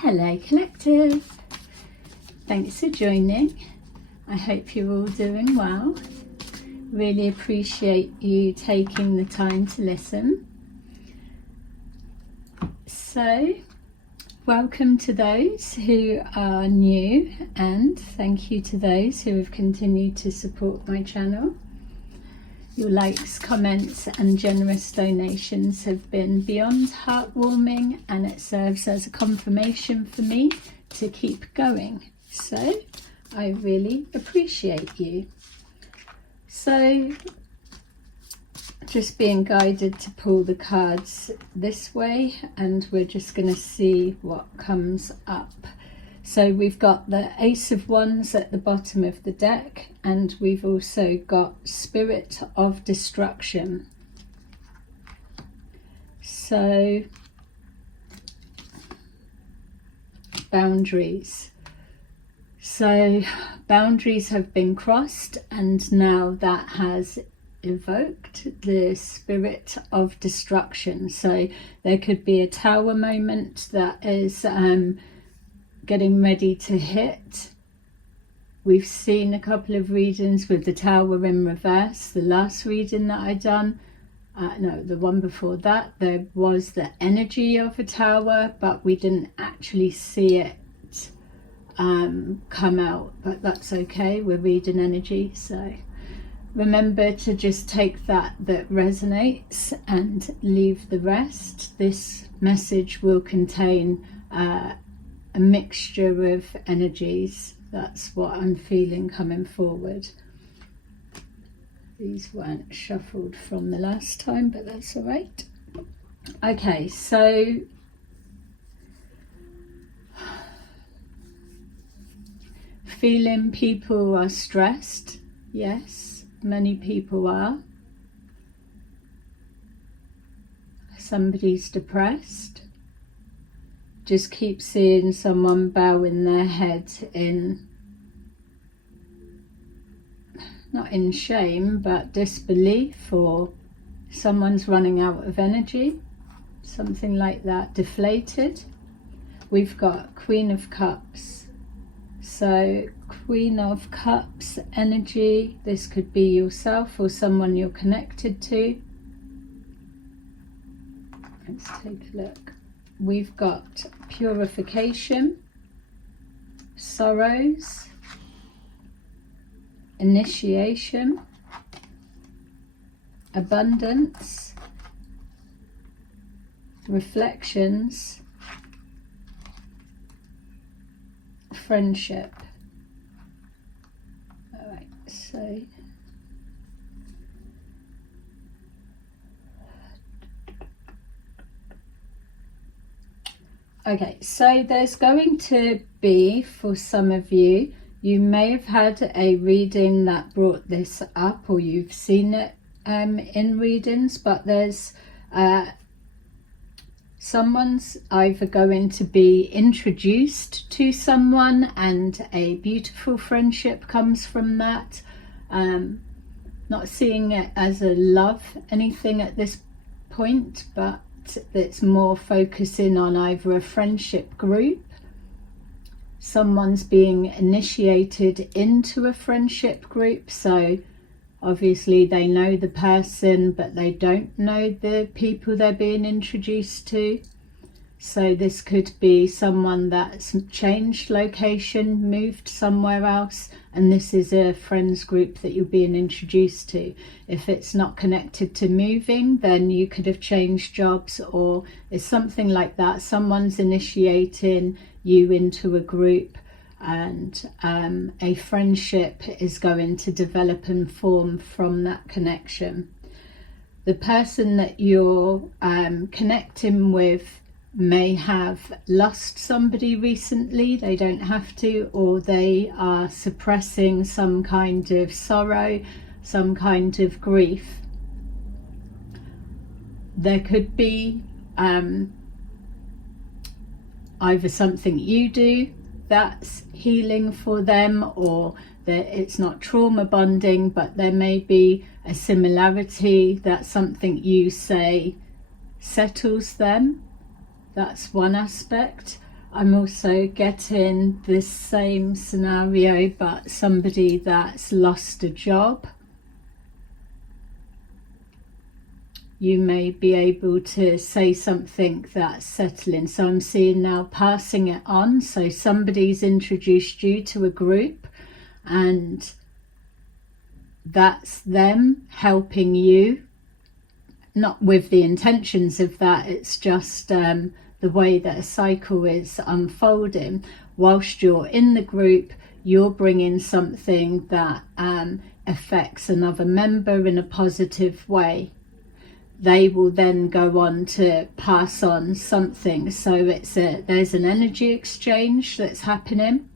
Hello Collective, thanks for joining. I hope you're all doing well. Really appreciate you taking the time to listen. So welcome to those who are new, and thank you to those who have continued to support my channel. Your likes, comments and generous donations have been beyond heartwarming, and it serves as a confirmation for me to keep going. So I really appreciate you. So just being guided to pull the cards this way, and we're just going to see what comes up. So we've got the Ace of Wands at the bottom of the deck, and we've also got Spirit of Destruction. So boundaries. So boundaries have been crossed, and now that has evoked the Spirit of Destruction. So there could be a tower moment that is getting ready to hit. We've seen a couple of readings with the tower in reverse. The last reading that I done, no, the one before that, there was the energy of a tower, but we didn't actually see it come out, but that's okay, we're reading energy. So remember to just take that resonates and leave the rest. This message will contain a mixture of energies. That's what I'm feeling coming forward. These weren't shuffled from the last time, but that's all right. Okay, so feeling people are stressed. Yes, many people are. Somebody's depressed. Just keep seeing someone bowing their head in, not in shame, but disbelief, or someone's running out of energy, something like that, deflated. We've got Queen of Cups. So Queen of Cups energy, this could be yourself or someone you're connected to. Let's take a look. We've got purification, sorrows, initiation, abundance, reflections, friendship. All right, so okay, so there's going to be, for some of you, you may have had a reading that brought this up, or you've seen it in readings, but there's someone's either going to be introduced to someone and a beautiful friendship comes from that. Not seeing it as a love anything at this point, but it's more focusing on either a friendship group, someone's being initiated into a friendship group. So obviously they know the person, but they don't know the people they're being introduced to. So this could be someone that's changed location, moved somewhere else, and this is a friends group that you're being introduced to. If it's not connected to moving, then you could have changed jobs, or it's something like that. Someone's initiating you into a group, and a friendship is going to develop and form from that connection. The person that you're connecting with may have lost somebody recently. They don't have to, or they are suppressing some kind of sorrow, some kind of grief. There could be either something you do that's healing for them, or that it's not trauma bonding, but there may be a similarity that something you say settles them. That's one aspect. I'm also getting the same scenario, but somebody that's lost a job. You may be able to say something that's settling. So I'm seeing now passing it on. So somebody's introduced you to a group, and that's them helping you, not with the intentions of that. It's just the way that a cycle is unfolding. Whilst you're in the group, you're bringing something that affects another member in a positive way. They will then go on to pass on something. So there's an energy exchange that's happening.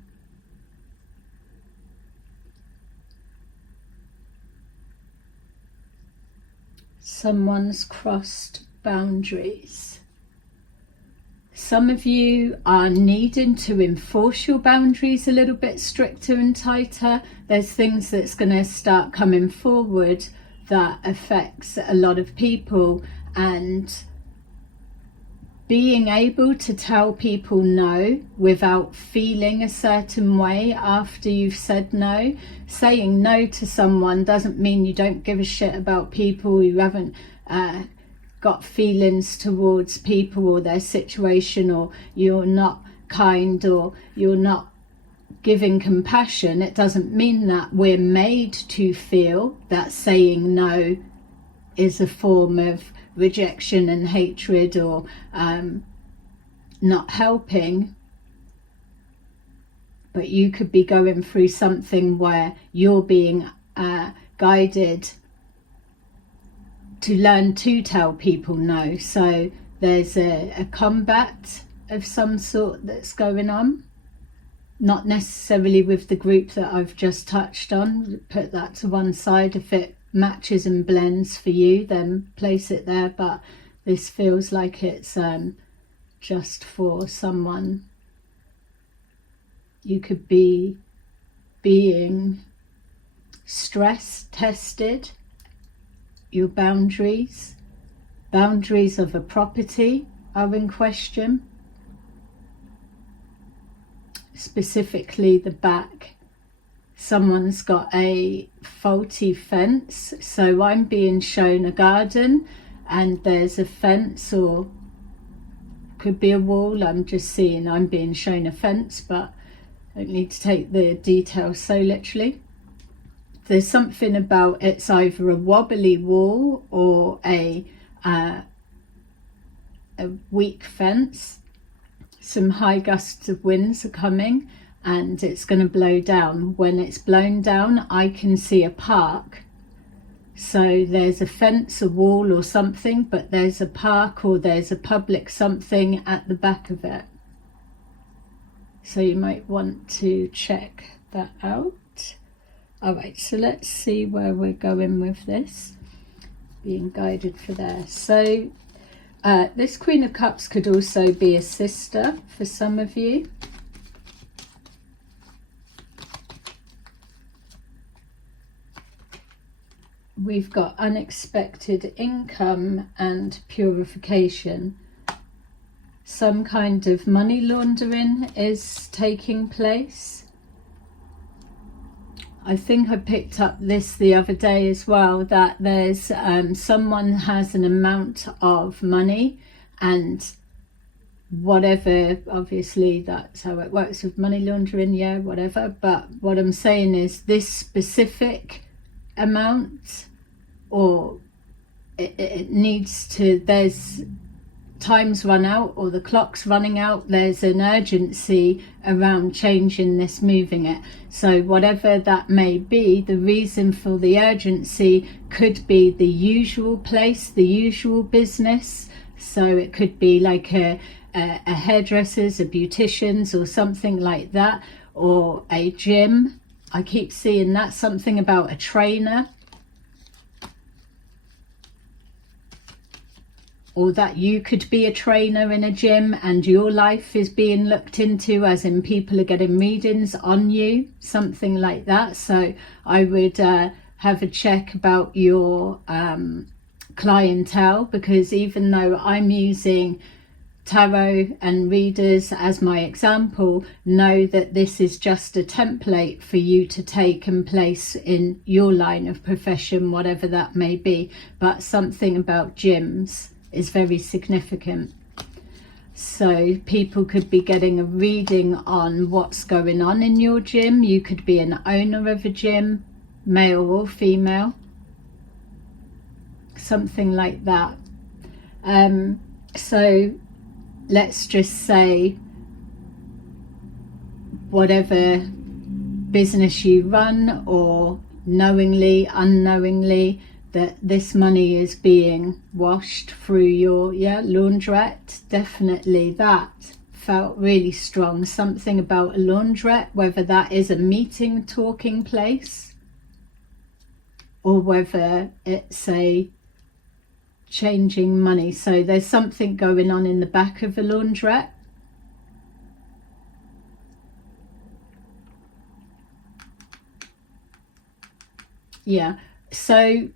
Someone's crossed boundaries. Some of you are needing to enforce your boundaries a little bit stricter and tighter. There's things that's going to start coming forward that affects a lot of people, and being able to tell people no without feeling a certain way after you've said no. Saying no to someone doesn't mean you don't give a shit about people, you haven't got feelings towards people or their situation, or you're not kind, or you're not giving compassion. It doesn't mean that. We're made to feel that saying no is a form of rejection and hatred, or not helping. But you could be going through something where you're being guided to learn to tell people no. So there's a combat of some sort that's going on. Not necessarily with the group that I've just touched on. Put that to one side. If it matches and blends for you, then place it there. But this feels like it's just for someone. You could be being stress tested. Your boundaries of a property are in question. Specifically the back. Someone's got a faulty fence. So I'm being shown a garden and there's a fence, or could be a wall. I'm just seeing I'm being shown a fence, but I don't need to take the details so literally. There's something about it's either a wobbly wall or a weak fence. Some high gusts of winds are coming and it's going to blow down. When it's blown down, I can see a park. So there's a fence, a wall or something, but there's a park or there's a public something at the back of it. So you might want to check that out. All right, so let's see where we're going with this. Being guided for there. So this Queen of Cups could also be a sister for some of you. We've got unexpected income and purification. Some kind of money laundering is taking place. I think I picked up this the other day as well, that there's someone has an amount of money, and whatever, obviously that's how it works with money laundering, yeah, whatever. But what I'm saying is this specific amount, or it needs to, there's time's run out or the clock's running out, there's an urgency around changing this, moving it. So whatever that may be, the reason for the urgency could be the usual place, the usual business. So it could be like a hairdresser's, a beautician's or something like that, or a gym. I keep seeing that, something about a trainer. Or that you could be a trainer in a gym and your life is being looked into, as in people are getting readings on you, something like that. So I would have a check about your clientele, because even though I'm using tarot and readers, as my example, know that this is just a template for you to take and place in your line of profession, whatever that may be. But something about gyms is very significant. So people could be getting a reading on what's going on in your gym. You could be an owner of a gym, male or female, something like that. So let's just say whatever business you run, or knowingly, unknowingly, that this money is being washed through your laundrette. Definitely that felt really strong. Something about a laundrette, whether that is a meeting, talking place, or whether it's a changing money. So there's something going on in the back of a laundrette. Yeah, so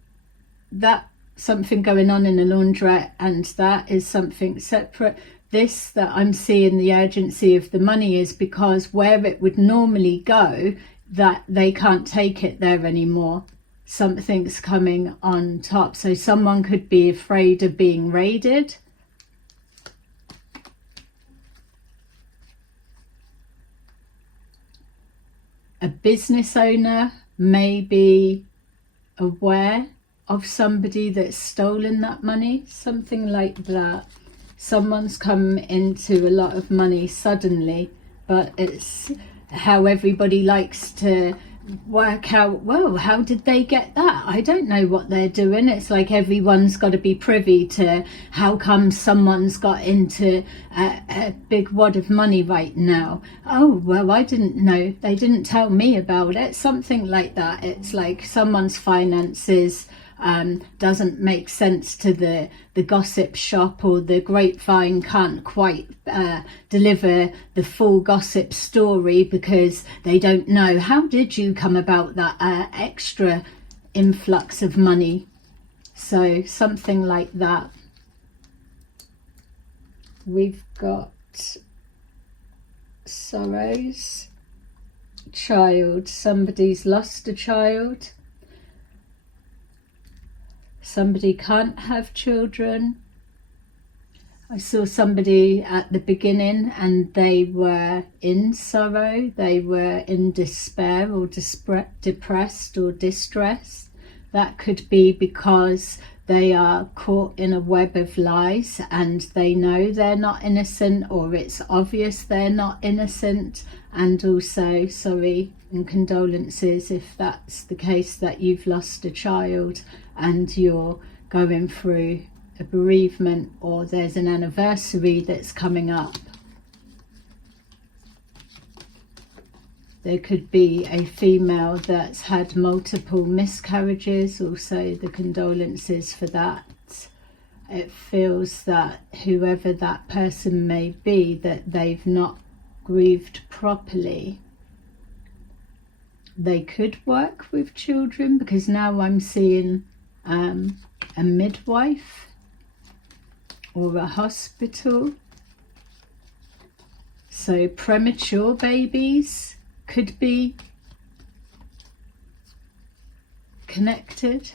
that something going on in a laundrette, and that is something separate. This that I'm seeing the urgency of the money is because where it would normally go, that they can't take it there anymore. Something's coming on top. So someone could be afraid of being raided. A business owner may be aware of somebody that's stolen that money, something like that. Someone's come into a lot of money suddenly, but it's how everybody likes to work out, well, how did they get that? I don't know what they're doing. It's like everyone's got to be privy to how come someone's got into a big wad of money right now. Oh, well, I didn't know. They didn't tell me about it. Something like that. It's like someone's finances doesn't make sense to the gossip shop, or the grapevine can't quite deliver the full gossip story because they don't know, how did you come about that extra influx of money? So something like that. We've got sorrows, child, somebody's lost a child. Somebody can't have children. I saw somebody at the beginning and they were in sorrow, they were in despair or depressed or distress. That could be because they are caught in a web of lies and they know they're not innocent, or it's obvious they're not innocent. And also, sorry and condolences if that's the case, that you've lost a child and you're going through a bereavement, or there's an anniversary that's coming up. There could be a female that's had multiple miscarriages, also the condolences for that. It feels that whoever that person may be, that they've not grieved properly. They could work with children, because now I'm seeing a midwife or a hospital. So premature babies could be connected.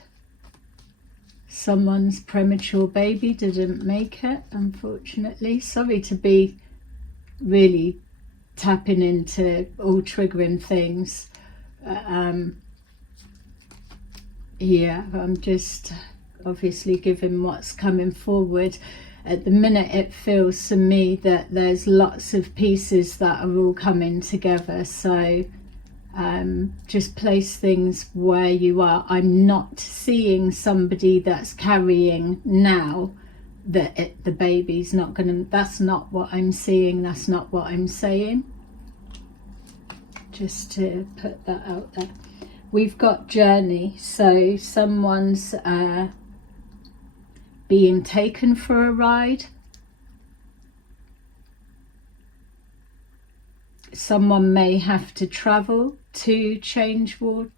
Someone's premature baby didn't make it, unfortunately. Sorry to be really tapping into all triggering things. Yeah, I'm just obviously giving what's coming forward. At the minute it feels to me that there's lots of pieces that are all coming together. So just place things where you are. I'm not seeing somebody that's carrying now that the baby's not gonna, that's not what I'm seeing, that's not what I'm saying. Just to put that out there. We've got journey, so someone's being taken for a ride. Someone may have to travel to change water.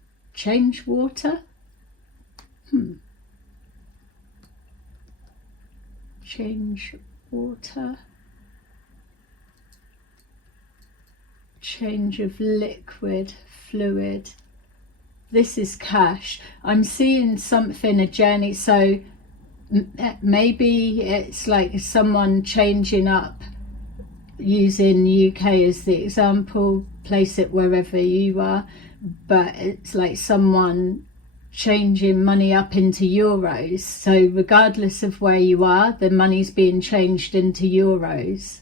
Change water. change of liquid, fluid. This is cash. I'm seeing something, a journey. So maybe it's like someone changing up, using UK as the example, place it wherever you are, but it's like someone changing money up into euros. So regardless of where you are, the money's being changed into euros.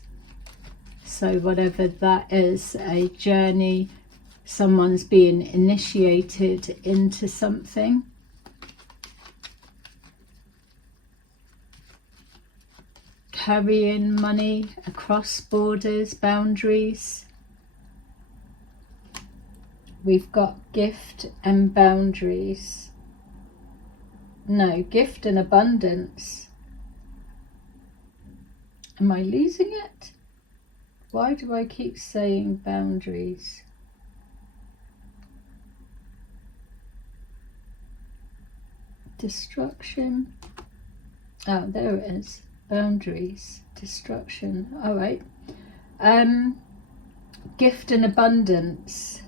So whatever that is, a journey, someone's being initiated into something. Carrying money across borders, boundaries. We've got gift and boundaries. No, gift and abundance. Am I losing it? Why do I keep saying boundaries? Destruction. Oh, there it is. Boundaries. Destruction. All right. Gift and abundance.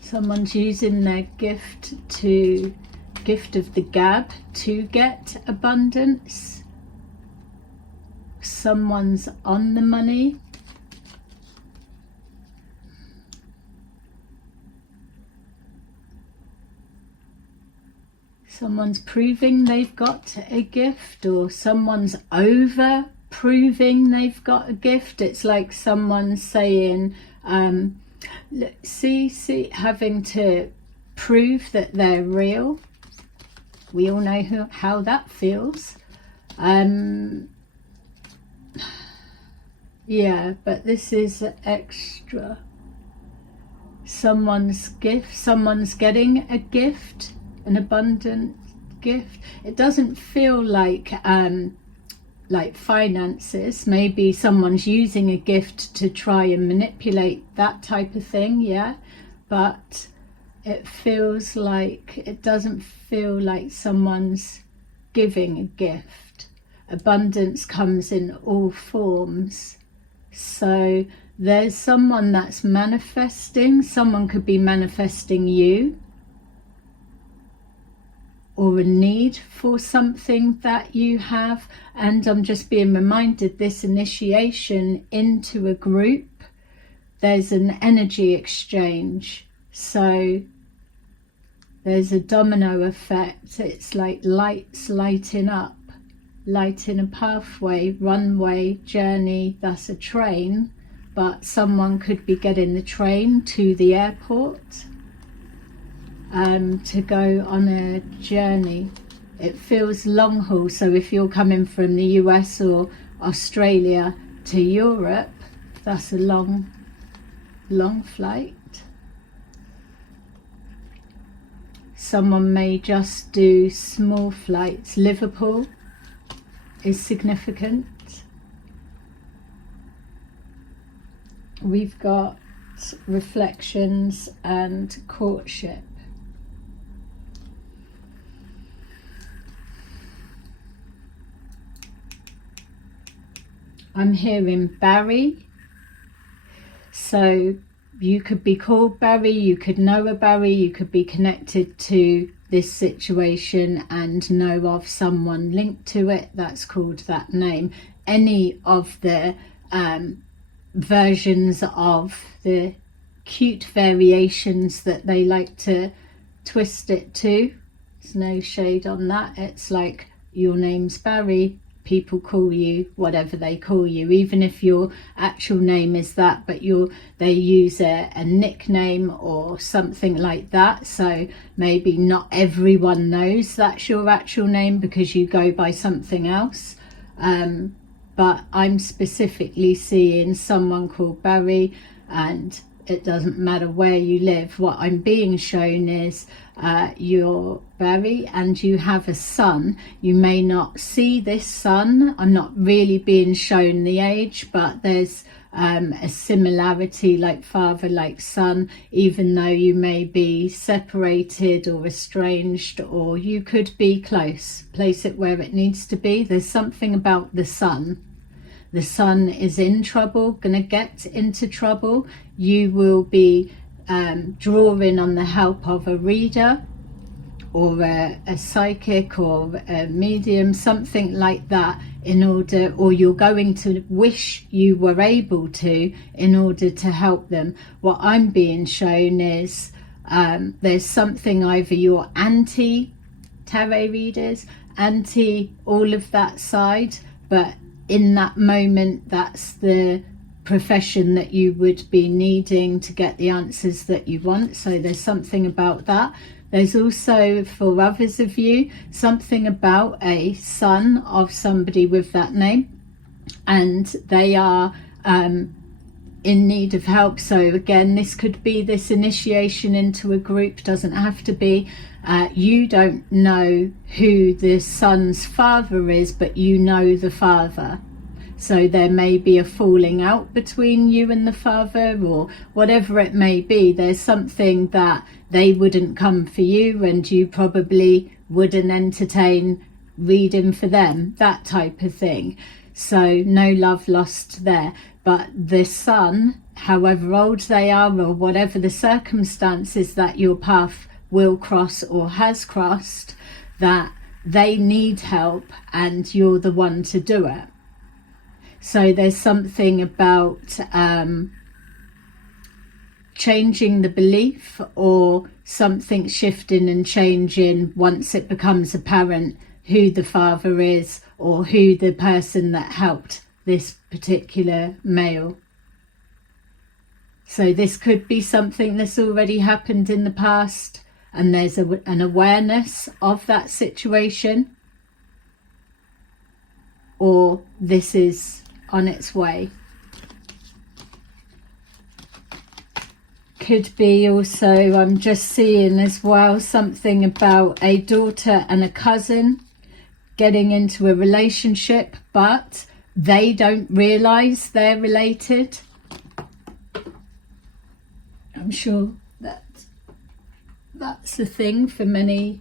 Someone's using their gift of the gab to get abundance. Someone's on the money. Someone's proving they've got a gift, or someone's over proving they've got a gift. It's like someone saying, see, having to prove that they're real. We all know how that feels. Yeah, but this is extra. Someone's gift, someone's getting a gift, an abundant gift. It doesn't feel like finances. Maybe someone's using a gift to try and manipulate that type of thing, yeah, but it feels like, it doesn't feel like someone's giving a gift. Abundance comes in all forms. So there's someone that's manifesting. Someone could be manifesting you, or a need for something that you have. And I'm just being reminded, this initiation into a group, there's an energy exchange. So there's a domino effect. It's like lights lighting up, lighting a pathway, runway, journey. That's a train, but someone could be getting the train to the airport to go on a journey. It feels long haul. So if you're coming from the US or Australia to Europe, that's a long flight. Someone may just do small flights. Liverpool is significant. We've got reflections and courtship. I'm hearing Barry. So you could be called Barry, you could know a Barry, you could be connected to this situation and know of someone linked to it that's called that name. Any of the versions of the cute variations that they like to twist it to. There's no shade on that. It's like, your name's Barry, people call you whatever they call you, even if your actual name is that, but they use a nickname or something like that. So maybe not everyone knows that's your actual name because you go by something else, but I'm specifically seeing someone called Barry, and it doesn't matter where you live. What I'm being shown is you're Barry and you have a son. You may not see this son. I'm not really being shown the age, but there's a similarity, like father, like son, even though you may be separated or estranged, or you could be close. Place it where it needs to be. There's something about the son the son is in trouble, going to get into trouble. You will be drawing on the help of a reader or a psychic or a medium, something like that, in order, or you're going to wish you were able to, in order to help them. What I'm being shown is there's something, either you're anti tarot readers, anti all of that side, but in that moment that's the profession that you would be needing to get the answers that you want. So there's something about that. There's also, for others of you, something about a son of somebody with that name, and they are in need of help. So again, this could be this initiation into a group, doesn't have to be. You don't know who the son's father is, but you know the father. So there may be a falling out between you and the father, or whatever it may be. There's something that they wouldn't come for you, and you probably wouldn't entertain reading for them, that type of thing. So no love lost there. But the son, however old they are, or whatever the circumstances that your path will cross or has crossed, that they need help and you're the one to do it. So there's something about changing the belief, or something shifting and changing once it becomes apparent who the father is, or who the person that helped this particular male. So this could be something that's already happened in the past, and there's an awareness of that situation, or this is on its way. Could be also, I'm just seeing as well, something about a daughter and a cousin getting into a relationship, but they don't realise they're related. I'm sure that that's the thing for many